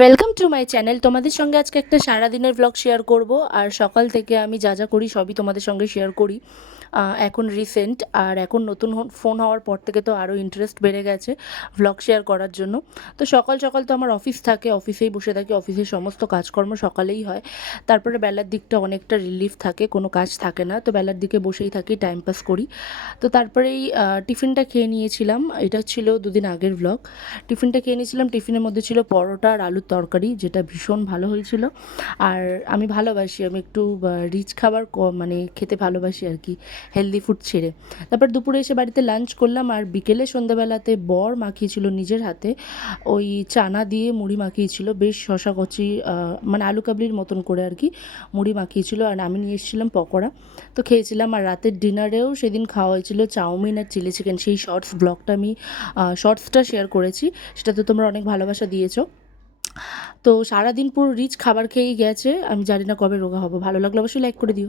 Welcome to my channel. তোমাদের সঙ্গে আজকে একটা সারাদিনের ব্লগ শেয়ার করব। আর সকাল থেকে আমি যা যা করি সবই তোমাদের সঙ্গে শেয়ার করি। এখন রিসেন্ট আর এখন নতুন ফোন হওয়ার পর থেকে তো আরও ইন্টারেস্ট বেড়ে গেছে ব্লগ শেয়ার করার জন্য। তো সকাল সকাল তো আমার অফিস থাকে, অফিসেই বসে থাকি, অফিসের সমস্ত কাজকর্ম সকালেই হয়। তারপরে বেলার দিকটা অনেকটা রিলিফ থাকে, কোনো কাজ থাকে না, তো বেলার দিকে বসেই থাকি, টাইম পাস করি। তো তারপরেই টিফিনটা খেয়ে নিয়েছিলাম। এটা ছিল দুদিন আগের ব্লগ। টিফিনটা খেয়ে নিয়েছিলাম, টিফিনের মধ্যে ছিল পরোটা আর আলুর তরকারি, যেটা ভীষণ ভালো হয়েছিল। আর আমি ভালোবাসি, আমি একটু রিচ খাবার মানে খেতে ভালোবাসি আর কি, হেলদি ফুড ছেড়ে। তারপর দুপুরে এসে বাড়িতে লাঞ্চ করলাম, আর বিকেলে সন্ধ্যাবেলাতে বর মাখিয়েছিল নিজের হাতে ওই চানা দিয়ে মুড়ি মাখিয়েছিল, বেশ শশা কচি, মানে আলু কাবলির মতন করে আর কি মুড়ি মাখিয়েছিল। আর আমি নিয়ে এসেছিলাম পকোড়া, তো খেয়েছিলাম। আর রাতের ডিনারেও সেদিন খাওয়া হয়েছিল চাউমিন আর চিলি চিকেন। সেই শর্টসটা শেয়ার করেছি, সেটাতে তোমরা অনেক ভালোবাসা দিয়েছো। তো সারাদিন পুরো রিচ খাবার খেয়েই গেছে। আমি জানি না কবে রোগা হব। ভালো লাগলে অবশ্যই লাইক করে দিও।